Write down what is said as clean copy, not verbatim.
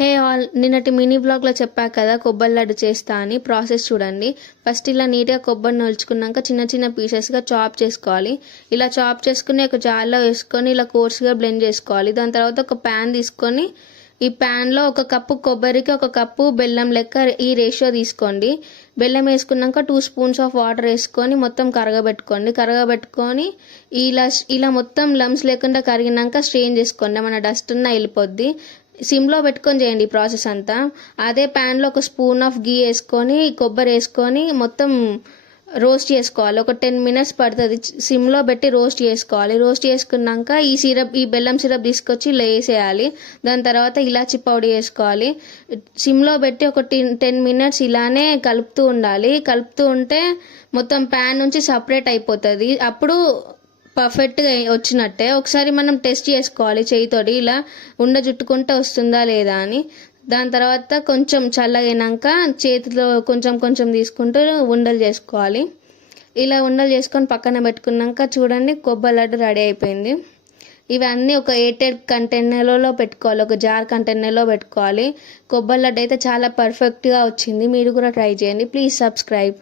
Hey all, నిన్నటి mini బ్లాగ్లో చెప్పా కదా కొబ్బరి లడ్డు చేస్తా అని. ప్రాసెస్ చూడండి. ఫస్ట్ ఇలా నీట్గా కొబ్బరిని ఒలుచుకున్నాక చిన్న చిన్న పీసెస్గా చాప్ చేసుకోవాలి. ఇలా చాప్ చేసుకుని ఒక జార్లో వేసుకొని ఇలా కోర్స్గా బ్లెండ్ చేసుకోవాలి. దాని తర్వాత ఒక ప్యాన్ తీసుకొని ఈ ప్యాన్లో ఒక కప్పు కొబ్బరికి ఒక కప్పు బెల్లం లెక్క ఈ రేషియో తీసుకోండి. బెల్లం వేసుకున్నాక 2 స్పూన్స్ ఆఫ్ వాటర్ వేసుకొని మొత్తం కరగబెట్టుకొని ఇలా మొత్తం లమ్స్ లేకుండా కరిగినాక స్ట్రెయిన్ చేసుకోండి. మన డస్ట్ ఉన్న వెళ్ళిపోద్ది. సిమ్లో పెట్టుకొని చేయండి ఈ ప్రాసెస్ అంతా. అదే ప్యాన్లో ఒక స్పూన్ ఆఫ్ గీ వేసుకొని కొబ్బరి వేసుకొని మొత్తం రోస్ట్ చేసుకోవాలి. ఒక 10 minutes పడుతుంది. సిమ్లో పెట్టి రోస్ట్ చేసుకోవాలి. రోస్ట్ చేసుకున్నాక ఈ బెల్లం సిరప్ తీసుకొచ్చి ఇలా వేసేయాలి. దాని తర్వాత ఇలాచి పౌడర్ వేసుకోవాలి. సిమ్లో పెట్టి ఒక 10 minutes ఇలానే కలుపుతూ ఉండాలి. కలుపుతూ ఉంటే మొత్తం ప్యాన్ నుంచి సపరేట్ అయిపోతుంది. అప్పుడు పర్ఫెక్ట్గా వచ్చినట్టే. ఒకసారి మనం టెస్ట్ చేసుకోవాలి చేయితోటి, ఇలా చుట్టుకుంటే వస్తుందా లేదా అని. దాని తర్వాత కొంచెం చల్లగైనాక చేతిలో కొంచెం తీసుకుంటూ ఉండలు చేసుకోవాలి. ఇలా ఉండలు చేసుకొని పక్కన పెట్టుకున్నాక చూడండి కొబ్బరి లడ్డు రెడీ అయిపోయింది. ఇవన్నీ ఒక ఎయిటెడ్ కంటైనర్లో పెట్టుకోవాలి, ఒక జార్ కంటైనర్లో పెట్టుకోవాలి. కొబ్బరి లడ్డు అయితే చాలా పర్ఫెక్ట్గా వచ్చింది. మీరు కూడా ట్రై చేయండి. Please subscribe.